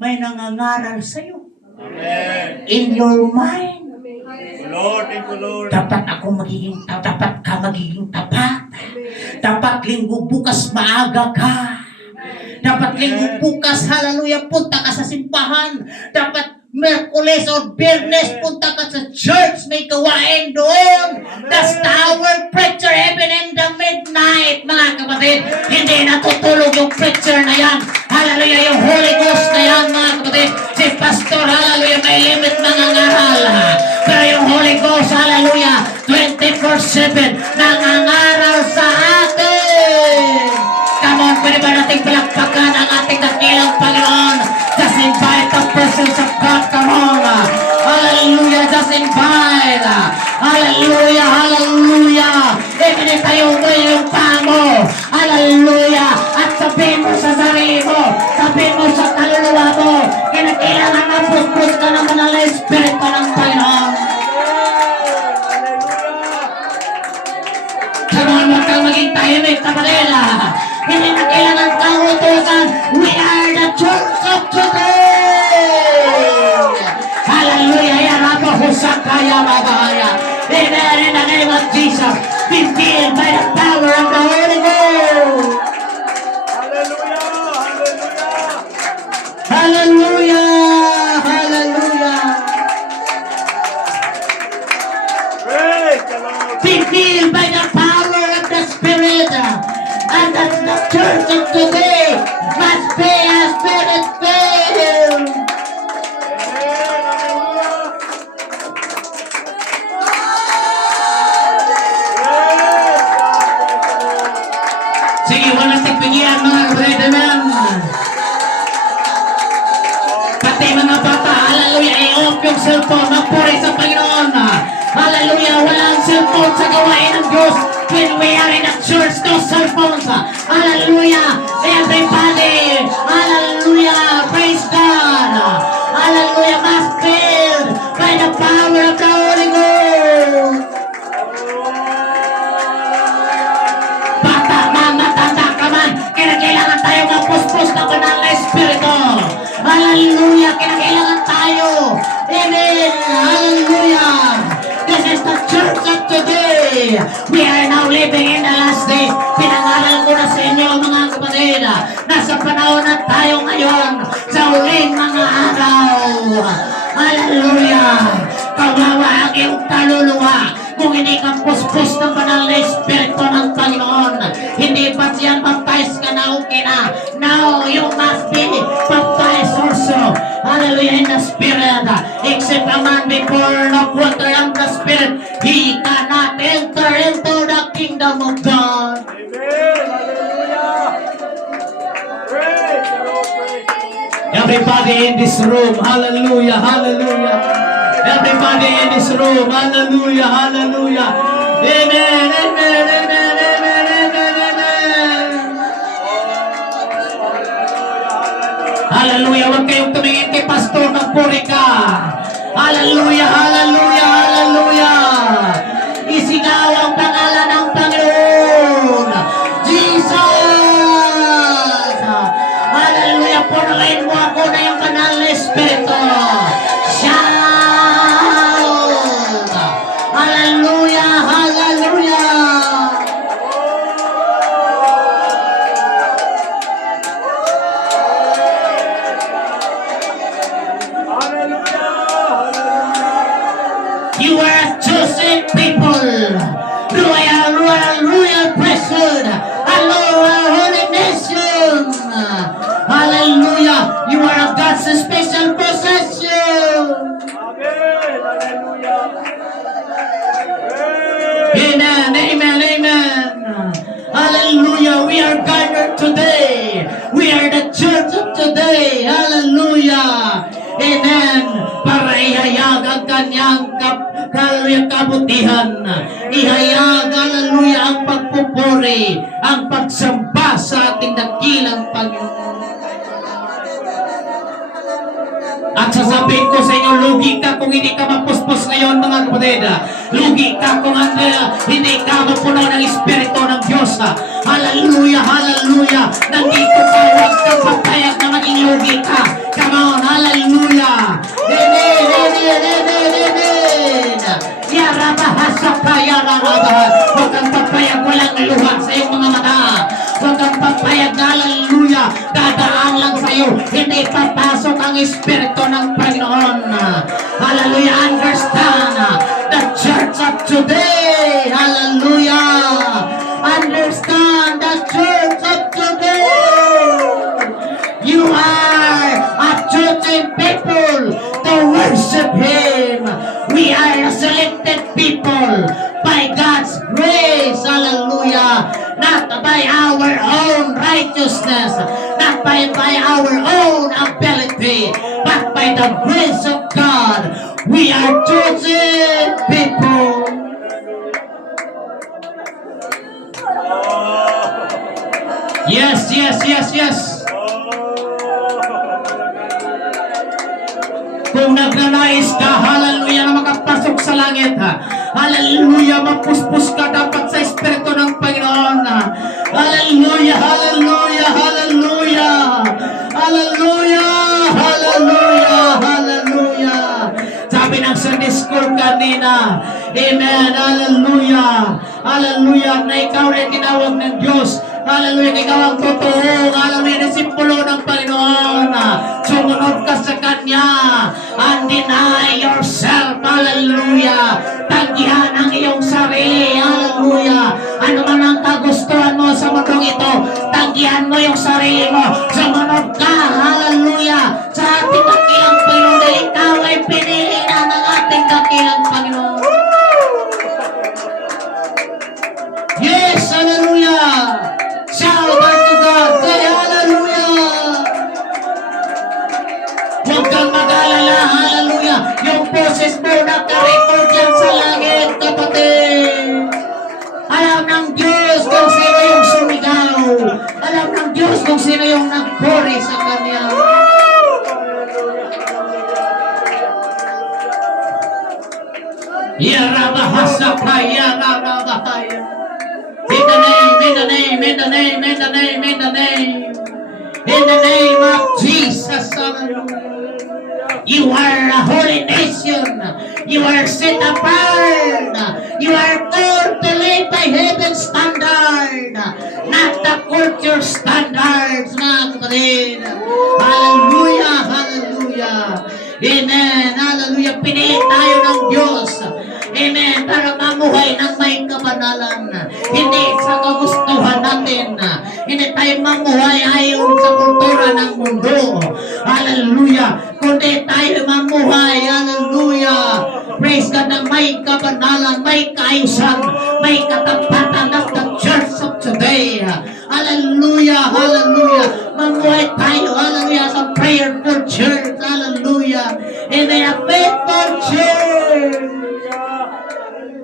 May nangangaral sa'yo. Amen. In your mind. Lord, thank you, Lord. Dapat ka magiging tapat. Dapat linggo bukas maaga ka. Dapat linggo bukas, hallelujah, punta ka sa simbahan. Dapat Merkules or Biyernes, punta ka sa church, may gawain doon. That's the hour preacher, even in the midnight, mga kapatid. Hindi natutulog yung preacher na yan. Hallelujah, yung Holy Ghost na yan, mga kapatid. Si Pastor, hallelujah, may limit mga ngaral. Pero yung Holy Ghost, hallelujah, 24/7, nangangaral sa atin. Come on, pwede ba nating palakpakan ang ating dakilang Panginoon? Just invite the presence of God. Come on. Hallelujah. Just invite. Hallelujah. Hallelujah. Ibigay tayo mo yung paa mo. Hallelujah. At sabihin mo sa sarili mo. Sabihin mo sa kaluluwa mo. Kailangan na puspos ka naman ng Espiritu ng Panginoon. Come on, huwag kang maging tahimik, kapatid. Hindi na kailangan kang utusan. We are the church of today. Hallelujah. Yarabo Husakaya Babaya. Amen. In the name of Jesus. Be filled by the power of the Holy Ghost. Hallelujah. Hallelujah. Hallelujah. Praise the Lord. Be filled by the power of the Spirit. And that the church of today must be a Spirit filled. Sige, walang tigpingian mga kapatid, amen. Pati mga bata, hallelujah, i-off yung cellphone, magpuri sa Panginoon. Hallelujah, walang cellphone sa gawain ng Diyos. When we are in the church, no cellphones. Hallelujah, everybody. Hallelujah, praise God. Hallelujah, must filled by the power of the Holy Ghost. Bata man, matanda ka man, kailangan tayo mapuspos na banal na Espiritu. Hallelujah, kailangan tayo. Amen. Hallelujah. This is the church of today. We are now living in the last days. Pinangaral ko na sa inyo mga kapatid. Nasa panahon na tayo ngayon sa huling mga araw. Hallelujah. Kawawa ang iyong kaluluwa kung hindi ka puspos ng banal na Espiritu ng Panginoon. Hindi pa siya baptize ka na okay na. Now you must be baptized also. Hallelujah, in the Spirit. Except a man be born of water and the Spirit, he cannot enter into the kingdom of God. Amen. Hallelujah. Praise the Lord. Praise the Lord. Everybody in this room, hallelujah, hallelujah. Everybody in this room, hallelujah, hallelujah. Amen, amen, amen, amen, amen, amen. Hallelujah, huwag kayong tumingin kay Pastor, magpuri ka. Hallelujah, hallelujah, hallelujah. Isigaw ang pangalan ng Panginoon. Jesus! Hallelujah, punuin mo ako na yung banal na Espiritu. Shout! Hallelujah, hallelujah. You are a chosen people, royal priesthood, a holy nation. Hallelujah! You are a God's special possession. Amen. Hallelujah. Amen, amen, amen. Hallelujah! We are gathered today. We are the church today. Hallelujah. Amen. Para ihayag ang kanyang kabutihan. Ihayag, hallelujah, ang pagpupuri, ang pagsamba sa ating dakilang Panginoon. At sasabihin ko sa inyo, lugi ka kung hindi ka mapuspos ngayon, mga kapatid. Lugi ka kung hindi ka mapuno ng Espiritu ng Diyos. Hallelujah, hallelujah. Nandito ka, huwag kang papayag na maging lugi ka. Come on, hallelujah. Amen, amen, amen, amen. Yarabahasa ka, yarabahasa. Huwag kang papayag, walang luha sa iyong mga mata. Huwag kang papayag, hallelujah. Dadaan lang sa iyo. Hindi papasok ang Espiritu ng Panginoon. Hallelujah, understand. The church of today, hallelujah. Understand the church of today. You are a chosen people to worship Him. We are a selected people by God's grace. Hallelujah. Not by our own righteousness, not by our own ability, but by the grace of God. We are chosen people. Yes, yes, yes, yes. Kung nagnanais ka, hallelujah, na makapasok sa langit, hallelujah, mapuspos ka dapat sa Espiritu ng Panginoon. Hallelujah, hallelujah, hallelujah, hallelujah, hallelujah, hallelujah. Sabi ng Sunday School kanina, amen, hallelujah, hallelujah, na ikaw rin tinawag ng Diyos. Hallelujah, ikaw ang totoo. Hallelujah, nasimpolo ng Panginoon. Sumunod ka sa Kanya. And deny yourself. Hallelujah. Tanggihan ang iyong sarili. Hallelujah. Ano man ang kagustuhan mo sa mundong ito, tanggihan mo yung sarili mo. Sumunod ka. Hallelujah. Sa ating dakilang Panginoon, dahil ikaw ay pinili na ng ating dakilang Panginoon. Yes, hallelujah. Shout unto God. Say hallelujah. Huwag kang mag-alala. Hallelujah. Yung boses mo naka-record yan sa langit, kapatid. Alam ng Diyos kung sino yung sumigaw. Alam ng Diyos kung sino yung nagpuri sa Kanya. Yarabahasa pa, yarabahaya. In the name, in the name, in the name, in the name, in the name. In the name of Jesus, hallelujah. You are a holy nation. You are set apart. You are called to live by heaven's standard, not the culture standards, mga kapatid. Hallelujah, hallelujah. Amen, hallelujah. Pinili tayo ng Diyos. Amen. Para mamuhay ng may kabanalan. Hindi sa kagustuhan natin. Hindi tayo mamuhay ayon sa kultura ng mundo. Hallelujah. Kundi tayo mamuhay. Hallelujah. Praise God na may kabanalan, may kaayusan, may katapatan of the church of today. Hallelujah. Hallelujah. Mamuhay tayo. Hallelujah. Sa prayerful church. Hallelujah. Amen. A faithful church.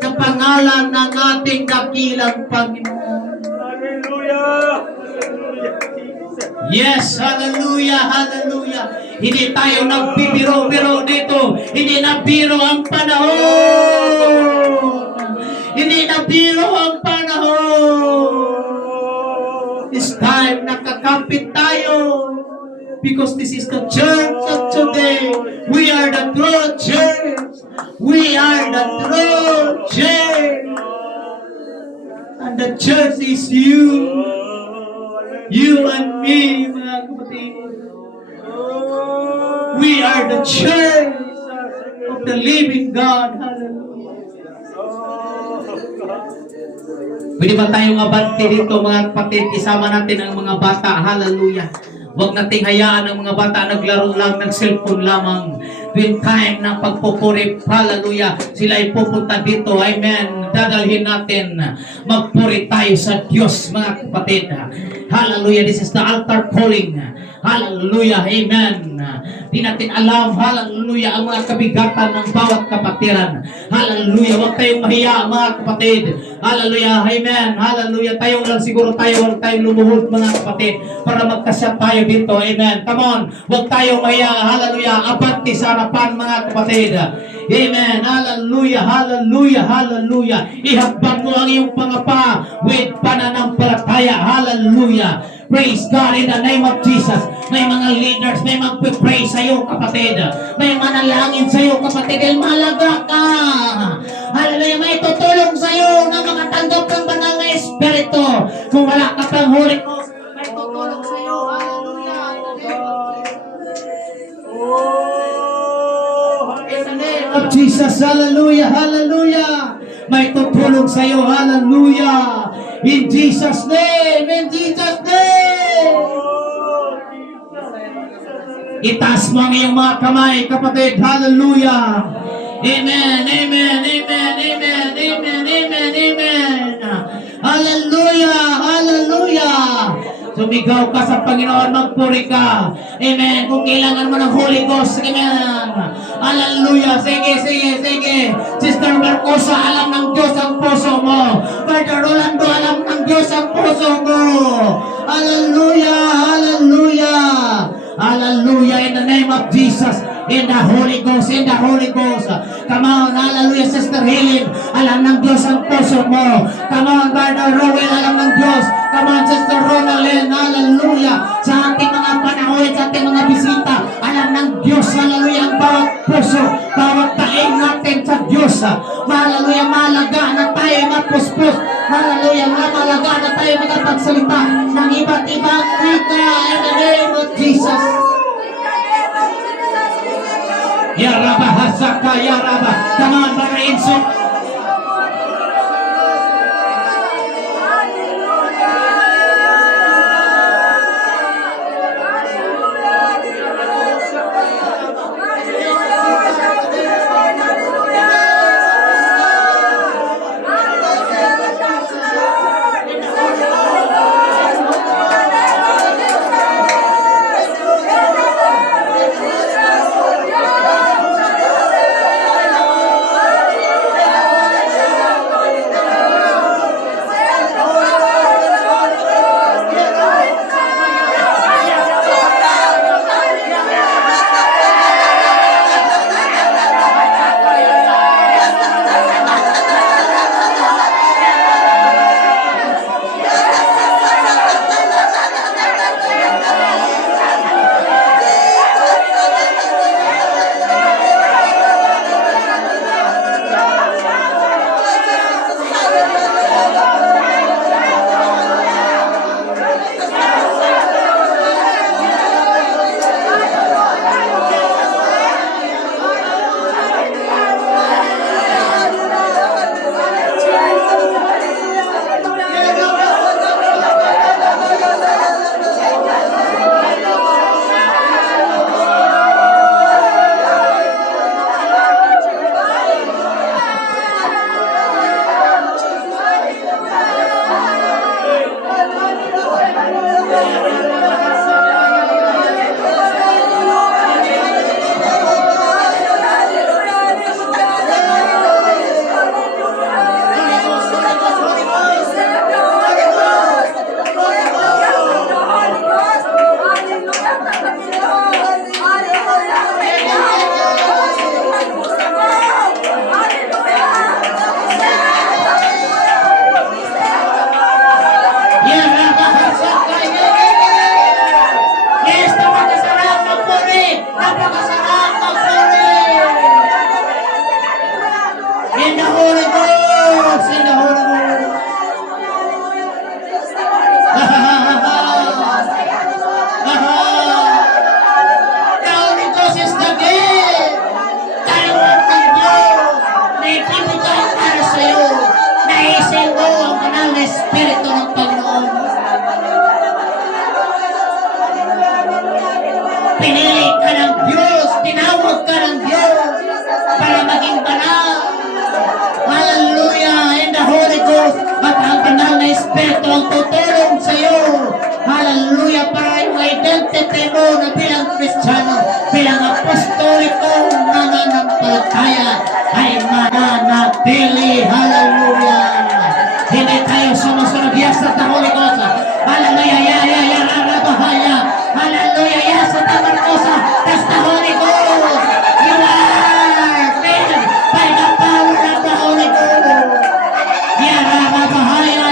Sa pangalan ng ating dakilang Panginoon. Hallelujah! Yes, hallelujah, hallelujah. Hindi tayo nagbibiro-biro dito. Hindi na biro ang panahon. Hindi na biro ang panahon. It's time nakakapit tayo. Because this is the church of today. We are the true church. We are the true church. And the church is you. You and me, mga kapatid. We are the church of the living God. Hallelujah. Pwede ba tayong abante dito, mga kapatid? Isama natin ang mga bata. Hallelujah. Huwag nating hayaan ang mga bata naglaro lang ng cellphone lamang. Tuwing time na pagpupuri, hallelujah, sila ay pupunta dito, amen. dadalhin natin. Magpuri tayo sa Diyos, mga kapatid. Hallelujah. This is the altar calling. Hallelujah. Amen. Di natin alam, hallelujah, ang mga kabigatan ng bawat kapatiran. Hallelujah. Huwag tayong mahiya, mga kapatid. Hallelujah. Amen. Hallelujah. Tayo lang siguro huwag tayong lumuhod, mga kapatid, para magkasya tayo dito. Amen. Come on. Huwag tayong mahiya. Hallelujah. Abante sa harapan, mga kapatid. Amen. Hallelujah. Hallelujah. Hallelujah. Ihakbang mo ang iyong pangapa with pananampalataya. Hallelujah. Praise God in the name of Jesus. May mga leaders, may magpipray sa iyo, kapatid. May manalangin sa iyo, kapatid. Dahil mahalaga ka. Hallelujah. May tutulong sa iyo na makatanggap ng banal na Espiritu. Kung wala ka pang Holy Ghost, may tutulong sa iyo. Hallelujah. In the name of Jesus. Hallelujah. Hallelujah. May tutulong sa iyo. Hallelujah. In Jesus' name. In Jesus' name. Itaas mo ang iyong mga kamay, kapatid. Hallelujah. Amen. Amen. Amen. Amen. Amen. Amen. Amen. Hallelujah. Hallelujah. Sumigaw ka sa Panginoon, magpuri ka. Amen. Kung kailangan mo ng Holy Ghost, amen. Hallelujah. Sige, sige, sige. Sister Marcosa, alam ng Diyos ang puso mo. Brother Rolando, alam ng Diyos ang puso mo. Hallelujah. Hallelujah. Hallelujah. In the name of Jesus. In the Holy Ghost. In the Holy Ghost. Come on. Hallelujah. Sister Helen, alam ng Diyos ang puso mo. Come on, Brother Rowell, alam ng Diyos. Come on, Sister Ronalyn. Hallelujah. Sa ating mga panahon, sa ating mga bisita, alam ng Diyos. Hallelujah. Ang bawat puso, bawat taing natin sa Diyos. Hallelujah. Malaga na tayo mapuspos. Hallelujah. Malaga na tayo magpagsalita ng iba't ibang wika in the name of Jesus. Yaraba hasaka yaraba. Come on, Brother Inso. Pinili ka ng Diyos, tinawag ka ng Diyos para maging banal. Hallelujah! In ang tutulong sa iyo. Hallelujah, para yung identity mo na bilang Kristiyano, bilang apostolikong nananampalataya ay mananatili. Hallelujah. Hindi tayo sumusunod. Yes, at the Holy Ghost. Hallelujah. Hallelujah. Yes, at the Holy Ghost. That's the Holy Ghost. You are filled by the power of the Holy Ghost. Yarabahaya.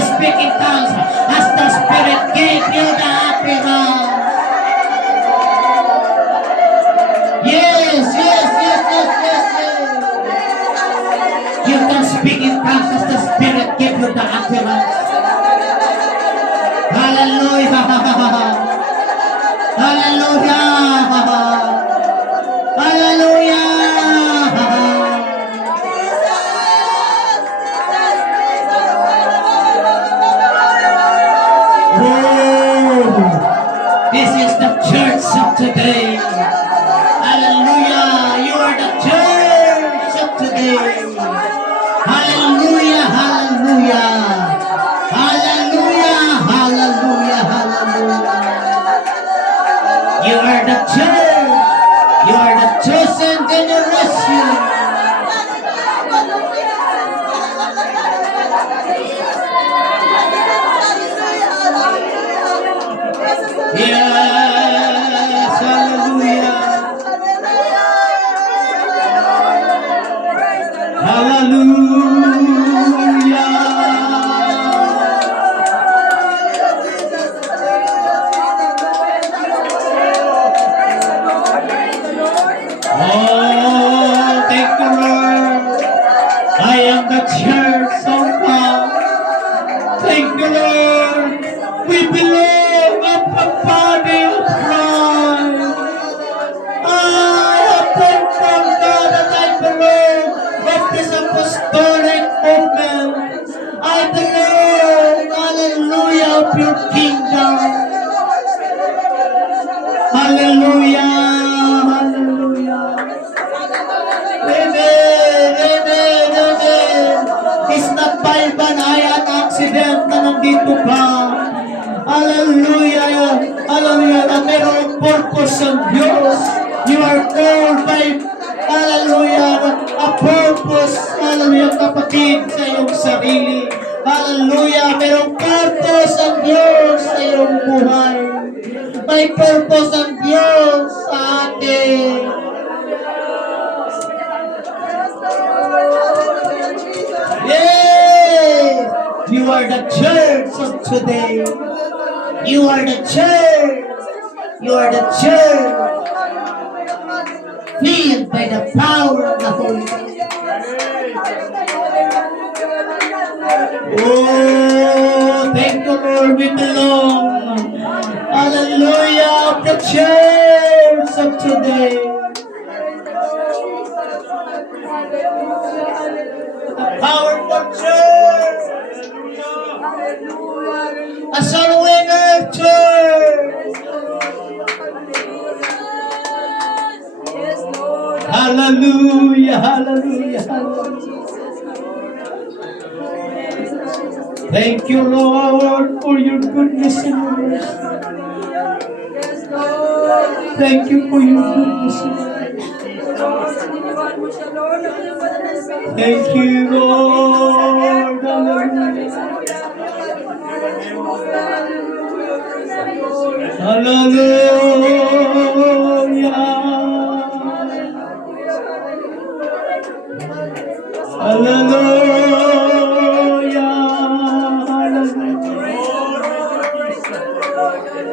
Speak in tongues as the Spirit gave you the utterance. Yes. You can speak in tongues as the Spirit gave you the utterance. Hallelujah. This is the church of today. Hallelujah. You are the church of today. Hallelujah. You are the church. You are the chosen generation. Yes, hallelujah. Oh, thank you, Lord. I am the church of God. Thank you, Lord. We belong of the body of Christ. I have thankful God that I belong of this apostolic movement. I belong, hallelujah, of your kingdom. Hallelujah. It's not by an accident na nandito ka. Hallelujah. Na mayroong purpose ng Diyos. You are called by, hallelujah, a purpose, hallelujah, kapatid sa iyong sarili. Hallelujah, mayroong purpose ang Diyos sa iyong buhay. May purpose ang Diyos sa atin. Yes! You are the church of today. You are the church. You are the church. Filled by the power of the Holy Ghost. Oh, thank you, Lord. We belong. Hallelujah. Of the church of today. The powerful church. A soul winner church. Hallelujah. Thank you, Lord, for your goodness and mercy. Thank you for your goodness and mercy. Thank you, Lord. Hallelujah. Hallelujah.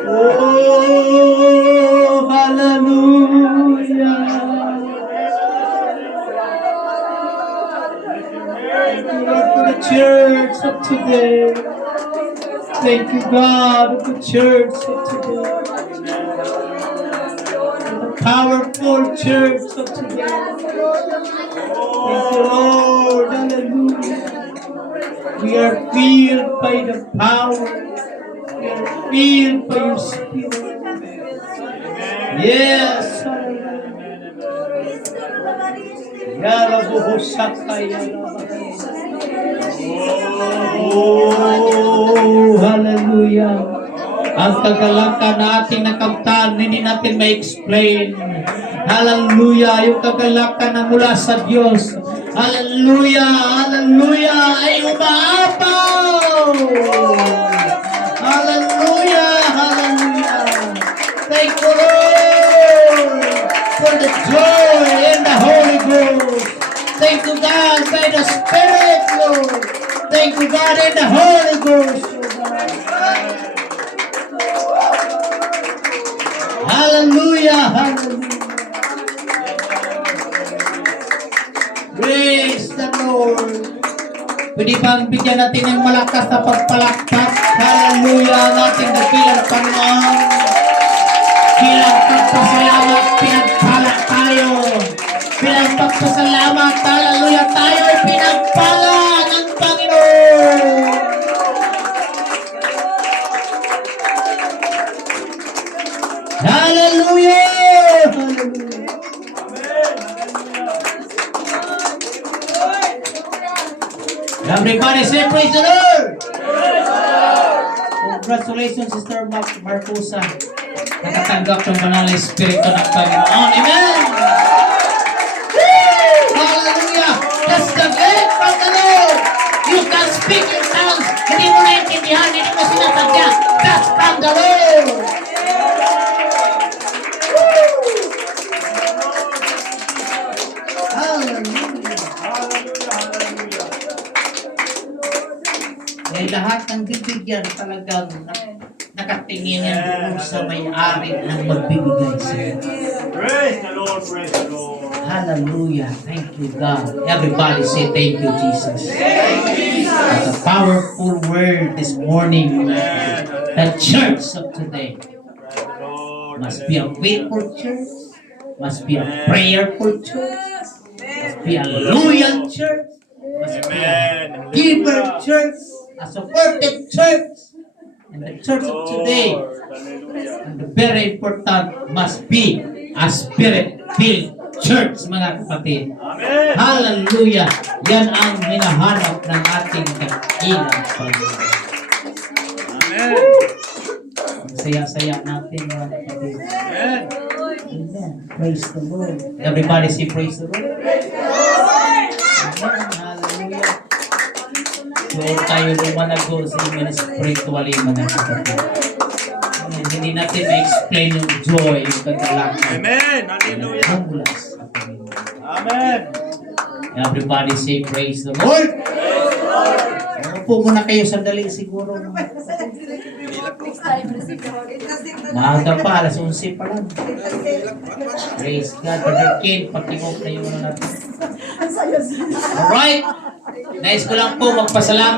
Oh, hallelujah. Thank you, Lord, for the church of today. Thank you, God, of the church of today. The powerful church of today. Thank you, Lord. Hallelujah. We are filled by the power. We are filled by your Spirit. Yes. Oh, hallelujah. Ang kagalakan na ating nakamtan, hindi natin ma-explain. Hallelujah. Yung kagalakan na mula sa Diyos. Hallelujah. Hallelujah. Ay umaapaw. Hallelujah. Hallelujah. Thank you, Lord, for the joy in the Holy Ghost. Thank you, God, by the Spirit, Lord. Thank you, God, in the Holy Ghost. Hallelujah, hallelujah. Praise the Lord. Pwede bang bigyan natin ng malakas na pagpalakpak? Hallelujah, ang ating dakilang Panginoon. Bilang pagpasalamat, pinagpala tayo. Bilang pagpasalamat, hallelujah, tayo ay pinagpala ng Panginoon. Hallelujah! Hallelujah! Everybody say praise the Lord! Congratulations, Sister Marcusa. Nakatanggap ng banal na Espiritu ng Panginoon. Amen! Woo! Hallelujah! That's the faith from the Lord. You can speak in tongues. Hindi mo naintindihan, hindi mo sinasadya. That's from the Lord. Hallelujah! Eh, lahat ng bibigyan talagang nakatingin yan doon sa may-ari ng magbibigay sa'yo. Praise the Lord, praise the Lord. Hallelujah. Thank you, God. Everybody say thank you, Jesus. That's a powerful word this morning. The church of today Praise the Lord. must be a faithful church, must be a prayerful church, must be a loyal church, must be a giver church, a supportive church. And the church of today, Hallelujah. and the very important, must be a spirit-filled church, mga kapatid. Amen. Hallelujah! Yan ang hinahanap ng ating dakilang Panginoon. Amen. Ang saya-saya natin, mga kapatid. Amen. Amen. Praise the Lord. Everybody say praise the Lord. Amen. Hallelujah. So tayo lumanago sa inyo spiritually, mga kapatid. Amen. Hindi natin ma-explain yung joy, yung kagalakan. Amen. Hallelujah. Mula sa Panginoon. Amen. Everybody say praise the Lord. Upo muna kayo sandali siguro. Maaga pa, alas 11 pa lang. Praise God. Brother Ken, patingog na yung natin. Alright. Nais ko lang po magpasalamat.